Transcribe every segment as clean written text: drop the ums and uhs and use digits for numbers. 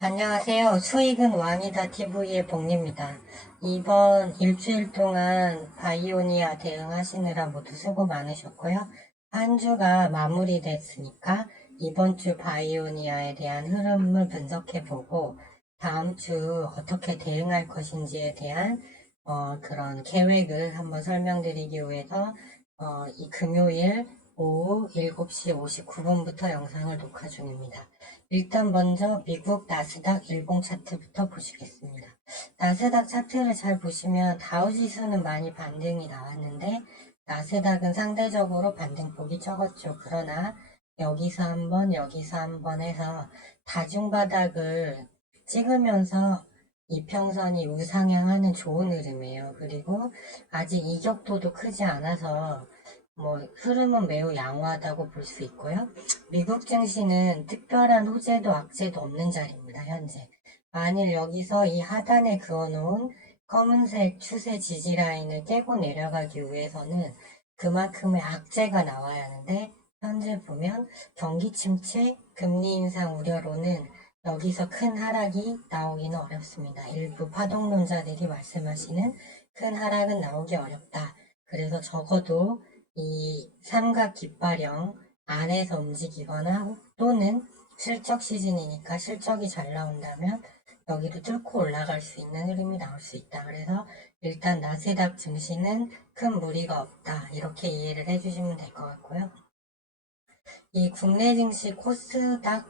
안녕하세요. 수익은 왕이다 TV의 복리입니다. 이번 일주일 동안 바이오니아 대응하시느라 모두 수고 많으셨고요. 한 주가 마무리됐으니까 이번 주 바이오니아에 대한 흐름을 분석해보고 다음 주 어떻게 대응할 것인지에 대한 그런 계획을 한번 설명드리기 위해서 이 금요일 오후 7시 59분부터 영상을 녹화 중입니다. 일단 먼저 미국 나스닥 일봉 차트부터 보시겠습니다. 나스닥 차트를 잘 보시면 다우지수는 많이 반등이 나왔는데 나스닥은 상대적으로 반등폭이 적었죠. 그러나 여기서 한번 여기서 한번 해서 다중바닥을 찍으면서 이평선이 우상향하는 좋은 흐름이에요. 그리고 아직 이격도도 크지 않아서 흐름은 매우 양호하다고 볼 수 있고요. 미국 증시는 특별한 호재도 악재도 없는 자리입니다, 현재. 만일 여기서 이 하단에 그어놓은 검은색 추세 지지 라인을 깨고 내려가기 위해서는 그만큼의 악재가 나와야 하는데, 현재 보면 경기 침체, 금리 인상 우려로는 여기서 큰 하락이 나오기는 어렵습니다. 일부 파동론자들이 말씀하시는 큰 하락은 나오기 어렵다. 그래서 적어도 이 삼각 깃발형 안에서 움직이거나 또는 실적 시즌이니까 실적이 잘 나온다면 여기도 뚫고 올라갈 수 있는 흐름이 나올 수 있다. 그래서 일단 나스닥 증시는 큰 무리가 없다. 이렇게 이해를 해주시면 될 것 같고요. 이 국내 증시 코스닥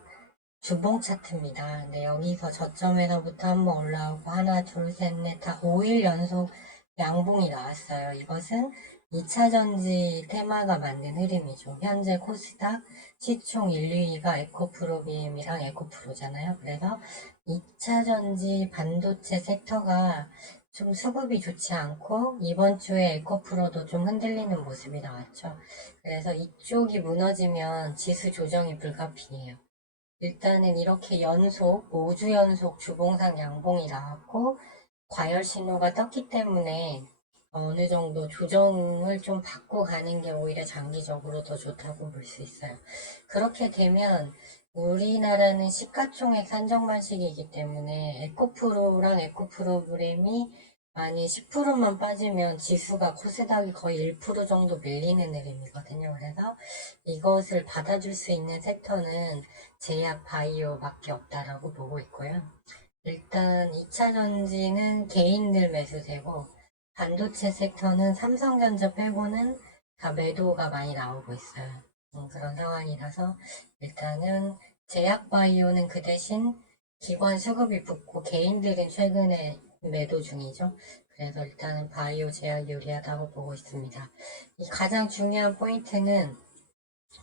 주봉 차트입니다. 근데 여기서 저점에서부터 한번 올라오고 하나, 둘, 셋, 넷, 다 5일 연속 양봉이 나왔어요. 이것은 2차전지 테마가 만든 흐름이죠. 현재 코스닥 시총 1, 2위가 에코프로비엠이랑 에코프로잖아요. 그래서 2차전지 반도체 섹터가 좀 수급이 좋지 않고 이번 주에 에코프로도 좀 흔들리는 모습이 나왔죠. 그래서 이쪽이 무너지면 지수 조정이 불가피해요. 일단은 이렇게 5주 연속 주봉상 양봉이 나왔고 과열 신호가 떴기 때문에 어느 정도 조정을 좀 받고 가는 게 오히려 장기적으로 더 좋다고 볼 수 있어요. 그렇게 되면 우리나라는 시가총액 산정 방식이기 때문에 에코프로랑 에코프로그램이 만약 10%만 빠지면 지수가 코스닥이 거의 1% 정도 밀리는 흐름이거든요. 그래서 이것을 받아줄 수 있는 섹터는 제약 바이오밖에 없다라고 보고 있고요. 일단 2차 전지는 개인들 매수세고 반도체 섹터는 삼성전자 빼고는 다 매도가 많이 나오고 있어요. 그런 상황이라서 일단은 제약 바이오는 그 대신 기관 수급이 붙고 개인들은 최근에 매도 중이죠. 그래서 일단은 바이오 제약 유리하다고 보고 있습니다. 이 가장 중요한 포인트는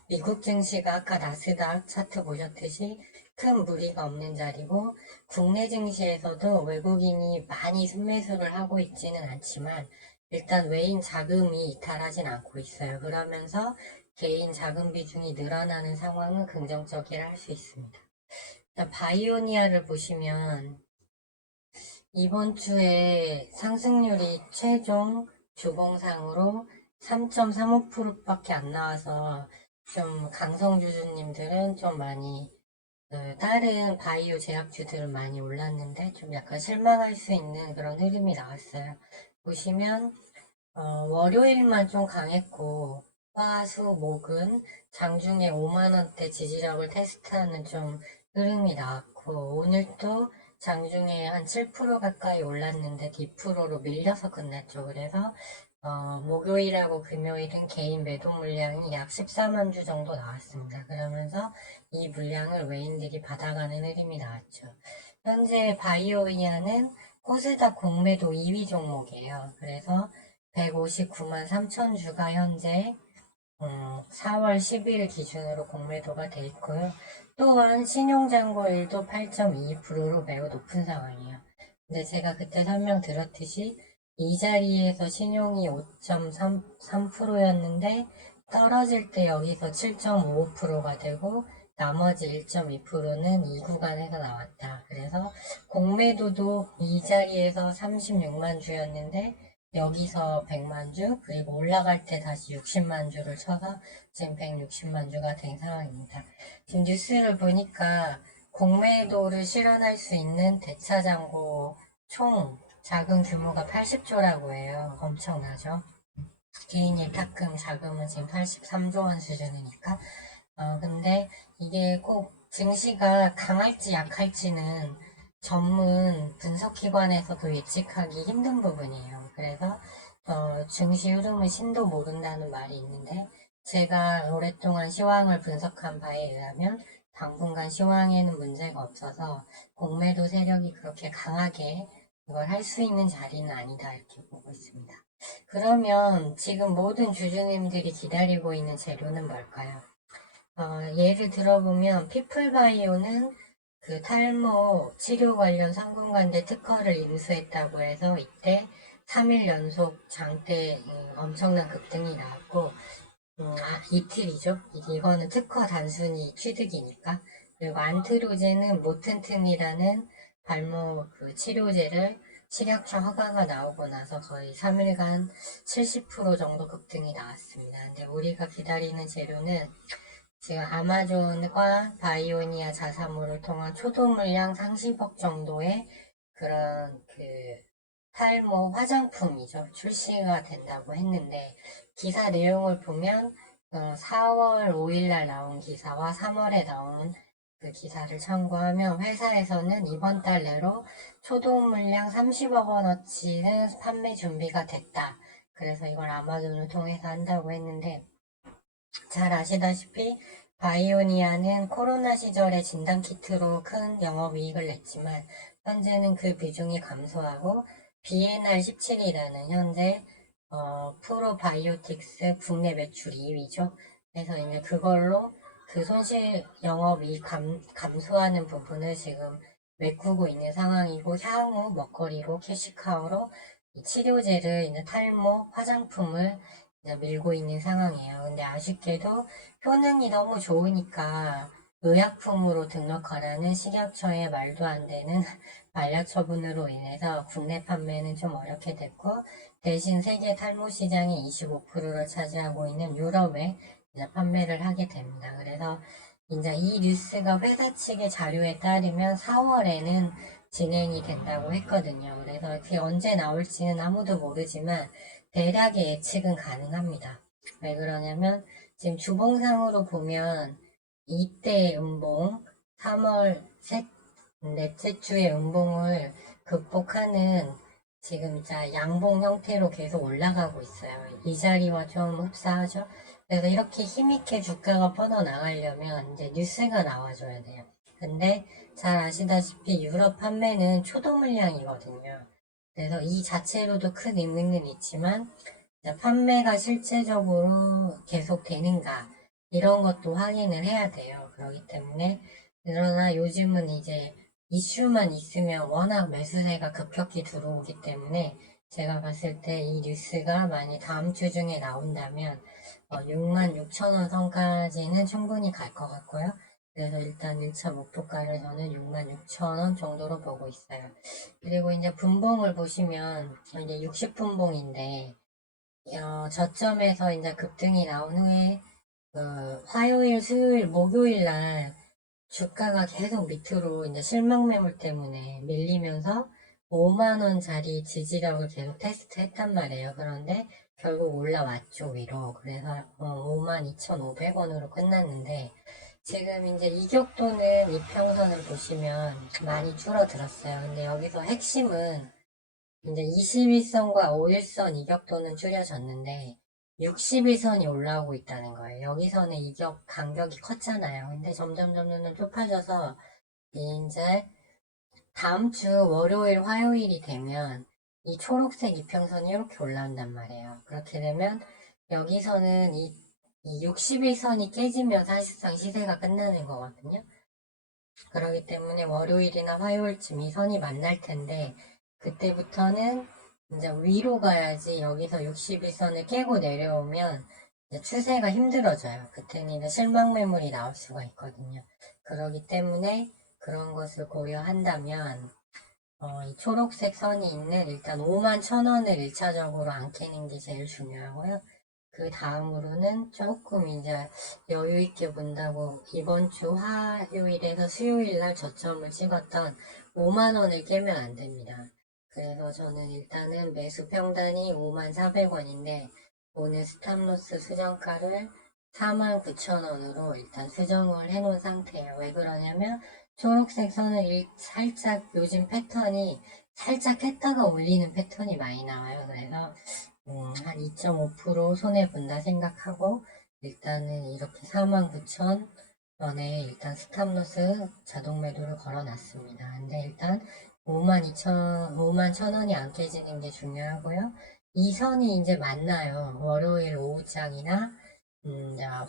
미국 증시가 아까 나스닥 차트 보셨듯이 큰 무리가 없는 자리고 국내 증시에서도 외국인이 많이 순매수를 하고 있지는 않지만 일단 외인 자금이 이탈하진 않고 있어요. 그러면서 개인 자금 비중이 늘어나는 상황은 긍정적이라 할 수 있습니다. 바이오니아를 보시면 이번 주에 상승률이 최종 주봉상으로 3.35%밖에 안 나와서 좀 강성주주님들은 좀 많이 다른 바이오 제약주들은 많이 올랐는데 좀 약간 실망할 수 있는 그런 흐름이 나왔어요. 보시면 월요일만 좀 강했고 화, 수, 목은 장중에 5만원대 지지력을 테스트하는 좀 흐름이 나왔고 오늘도 장중에 한 7% 가까이 올랐는데 2%로 밀려서 끝났죠. 그래서 목요일하고 금요일은 개인 매도 물량이 약 14만 주 정도 나왔습니다. 그러면서 이 물량을 외인들이 받아가는 흐름이 나왔죠. 현재 바이오이아는 코스닥 공매도 2위 종목이에요. 그래서 159만 3천 주가 현재 4월 10일 기준으로 공매도가 돼 있고요. 또한 신용잔고율도 8.22%로 매우 높은 상황이에요. 근데 제가 그때 설명드렸듯이 이 자리에서 신용이 5.3%였는데 떨어질 때 여기서 7.55%가 되고 나머지 1.2%는 이 구간에서 나왔다. 그래서 공매도도 이 자리에서 36만 주였는데 여기서 100만 주, 그리고 올라갈 때 다시 60만 주를 쳐서 지금 160만 주가 된 상황입니다. 지금 뉴스를 보니까 공매도를 실현할 수 있는 대차장고 총 자금 규모가 80조라고 해요. 엄청나죠? 개인 예탁금 자금은 지금 83조 원 수준이니까. 근데 이게 꼭 증시가 강할지 약할지는 전문 분석기관에서도 예측하기 힘든 부분이에요. 그래서 증시 흐름을 신도 모른다는 말이 있는데, 제가 오랫동안 시황을 분석한 바에 의하면 당분간 시황에는 문제가 없어서 공매도 세력이 그렇게 강하게 이걸 할 수 있는 자리는 아니다, 이렇게 보고 있습니다. 그러면 지금 모든 주주님들이 기다리고 있는 재료는 뭘까요? 예를 들어보면 피플바이오는 그 탈모 치료 관련 상품관대 특허를 인수했다고 해서 이때 3일 연속 장대 엄청난 급등이 나왔고, 이틀이죠. 이거는 특허 단순히 취득이니까. 그리고 안트로제는 모튼튼이라는 발모 그 치료제를 식약처 허가가 나오고 나서 거의 3일간 70% 정도 급등이 나왔습니다. 근데 우리가 기다리는 재료는 지금 아마존과 바이오니아 자사몰을 통한 초도 물량 30억 정도의 그런 탈모 화장품이죠. 출시가 된다고 했는데, 기사 내용을 보면 4월 5일날 나온 기사와 3월에 나온 그 기사를 참고하면 회사에서는 이번 달 내로 초도 물량 30억 원어치는 판매 준비가 됐다. 그래서 이걸 아마존을 통해서 한다고 했는데, 잘 아시다시피 바이오니아는 코로나 시절에 진단키트로 큰 영업이익을 냈지만 현재는 그 비중이 감소하고 비에날 17이라는 현재 프로바이오틱스 국내 매출 2위죠. 그래서 이제 그걸로 그 손실 영업이익 감소하는 부분을 지금 메꾸고 있는 상황이고, 향후 먹거리로 캐시카우로 이 치료제를 이제 탈모 화장품을 밀고 있는 상황이에요. 근데 아쉽게도 효능이 너무 좋으니까 의약품으로 등록하라는 식약처의 말도 안 되는 만약 처분으로 인해서 국내 판매는 좀 어렵게 됐고, 대신 세계 탈모 시장의 25%를 차지하고 있는 유럽에 이제 판매를 하게 됩니다. 그래서 이제 이 뉴스가 회사 측의 자료에 따르면 4월에는 진행이 된다고 했거든요. 그래서 그게 언제 나올지는 아무도 모르지만 대략의 예측은 가능합니다. 왜 그러냐면 지금 주봉상으로 보면 이때 음봉, 3월 넷째 주의 음봉을 극복하는 지금 양봉 형태로 계속 올라가고 있어요. 이 자리와 좀 흡사하죠? 그래서 이렇게 힘있게 주가가 뻗어나가려면 이제 뉴스가 나와줘야 돼요. 근데 잘 아시다시피 유럽 판매는 초도 물량이거든요. 그래서 이 자체로도 큰 의미는 있지만 판매가 실제적으로 계속 되는가 이런 것도 확인을 해야 돼요. 그렇기 때문에, 그러나 요즘은 이제 이슈만 있으면 워낙 매수세가 급격히 들어오기 때문에 제가 봤을 때 이 뉴스가 만약 다음 주 중에 나온다면 66,000원 선까지는 충분히 갈 것 같고요. 그래서 일단 1차 목표가를 저는 66,000원 정도로 보고 있어요. 그리고 이제 분봉을 보시면 이제 60분봉인데 저점에서 이제 급등이 나온 후에 화요일, 수요일, 목요일 날 주가가 계속 밑으로 이제 실망 매물 때문에 밀리면서 5만원짜리 지지력을 계속 테스트했단 말이에요. 그런데 결국 올라왔죠, 위로. 그래서 52,500원으로 끝났는데, 지금 이제 이격도는 이평선을 보시면 많이 줄어들었어요. 근데 여기서 핵심은 이제 21선과 5일선 이격도는 줄여졌는데 61선이 올라오고 있다는 거예요. 여기서는 이격 간격이 컸잖아요. 근데 점점 좁아져서 이제 다음 주 월요일, 화요일이 되면 이 초록색 이평선이 이렇게 올라온단 말이에요. 그렇게 되면 여기서는 이 61선이 깨지면 사실상 시세가 끝나는 거거든요. 그렇기 때문에 월요일이나 화요일쯤 이 선이 만날 텐데, 그때부터는 이제 위로 가야지. 여기서 61선을 깨고 내려오면 이제 추세가 힘들어져요. 그때는 이제 실망 매물이 나올 수가 있거든요. 그렇기 때문에 그런 것을 고려한다면 이 초록색 선이 있는 일단 51,000원을 1차적으로 안 깨는 게 제일 중요하고요. 그 다음으로는 조금 이제 여유 있게 본다고 이번 주 화요일에서 수요일 날 저점을 찍었던 5만 원을 깨면 안 됩니다. 그래서 저는 일단은 매수 평단이 54,400원인데 오늘 스탑로스 수정가를 49,000원으로 일단 수정을 해놓은 상태예요. 왜 그러냐면 초록색 선을 살짝 요즘 패턴이 살짝 했다가 올리는 패턴이 많이 나와요. 그래서 한 2.5% 손해본다 생각하고 일단은 이렇게 49,000원에 일단 스탑로스 자동 매도를 걸어놨습니다. 근데 일단 5만 1,000원이 안 깨지는 게 중요하고요. 이 선이 이제 만나요. 월요일 오후장이나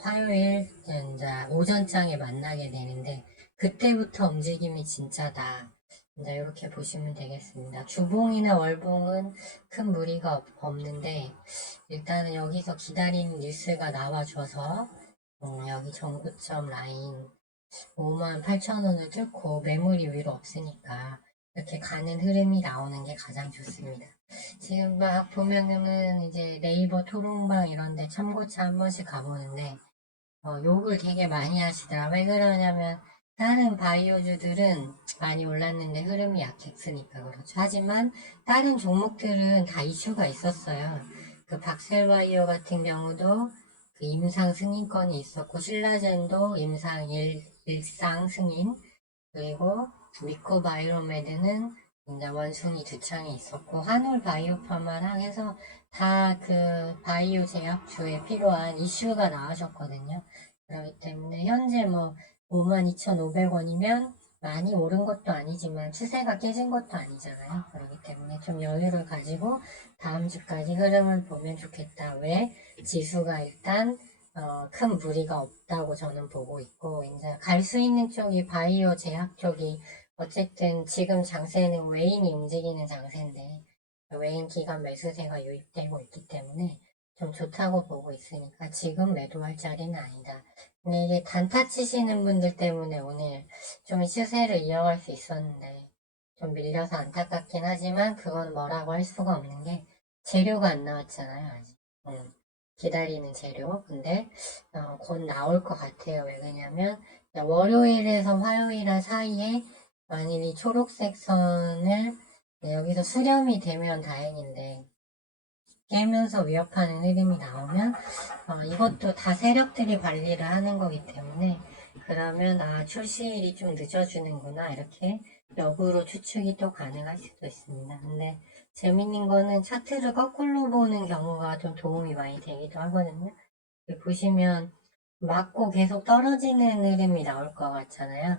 화요일 이제 오전장에 만나게 되는데 그때부터 움직임이 진짜다. 이제 이렇게 보시면 되겠습니다. 주봉이나 월봉은 큰 무리가 없는데 일단은 여기서 기다리는 뉴스가 나와줘서 여기 전고점 라인 58,000원을 뚫고 매물이 위로 없으니까 이렇게 가는 흐름이 나오는 게 가장 좋습니다. 지금 막 보면은 이제 네이버 토론방 이런데 참고차 한 번씩 가보는데 욕을 되게 많이 하시더라. 왜 그러냐면 다른 바이오주들은 많이 올랐는데 흐름이 약했으니까 그렇죠. 하지만 다른 종목들은 다 이슈가 있었어요. 그 박셀바이오 같은 경우도 그 임상 승인권이 있었고 신라젠도 일상 승인 그리고 미코바이오메드는 이제 원숭이 두 창이 있었고 한올바이오파마랑 해서 다 그 바이오 제약주에 필요한 이슈가 나오셨거든요. 그렇기 때문에 현재 뭐 52,500원이면 많이 오른 것도 아니지만 추세가 깨진 것도 아니잖아요. 그렇기 때문에 좀 여유를 가지고 다음 주까지 흐름을 보면 좋겠다. 왜? 지수가 일단 큰 무리가 없다고 저는 보고 있고 이제 갈 수 있는 쪽이 바이오 제약 쪽이 어쨌든 지금 장세는 외인이 움직이는 장세인데 외인 기관 매수세가 유입되고 있기 때문에 좀 좋다고 보고 있으니까 지금 매도할 자리는 아니다. 근데 이게 단타 치시는 분들 때문에 오늘 좀 시세를 이어갈 수 있었는데 좀 밀려서 안타깝긴 하지만 그건 뭐라고 할 수가 없는 게 재료가 안 나왔잖아요 아직. 기다리는 재료. 근데 곧 나올 것 같아요. 왜 그러냐면 월요일에서 화요일 사이에 만일 이 초록색 선을 여기서 수렴이 되면 다행인데 깨면서 위협하는 흐름이 나오면 이것도 다 세력들이 관리를 하는 거기 때문에 그러면 출시일이 좀 늦어지는구나 이렇게 역으로 추측이 또 가능할 수도 있습니다. 근데 재밌는 거는 차트를 거꾸로 보는 경우가 좀 도움이 많이 되기도 하거든요. 보시면 맞고 계속 떨어지는 흐름이 나올 것 같잖아요.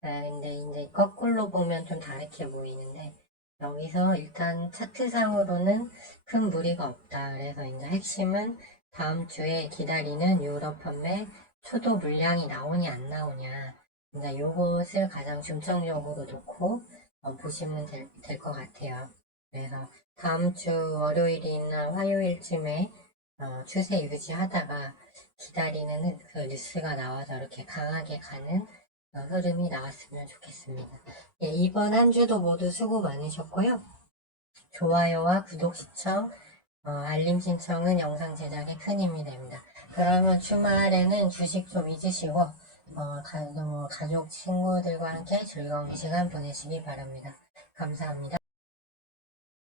근데 이제 거꾸로 보면 좀 다르게 보이는데 여기서 일단 차트상으로는 큰 무리가 없다. 그래서 이제 핵심은 다음 주에 기다리는 유럽 판매 초도 물량이 나오냐 안 나오냐 이제 요것을 가장 중점적으로 놓고 보시면 될 것 같아요. 그래서 다음 주 월요일이나 화요일쯤에 추세 유지하다가 기다리는 그 뉴스가 나와서 이렇게 강하게 가는 흐름이 나왔으면 좋겠습니다. 예, 이번 한 주도 모두 수고 많으셨고요. 좋아요와 구독 시청, 알림 신청은 영상 제작에 큰 힘이 됩니다. 그러면 주말에는 주식 좀 잊으시고 가족 친구들과 함께 즐거운 시간 보내시기 바랍니다. 감사합니다.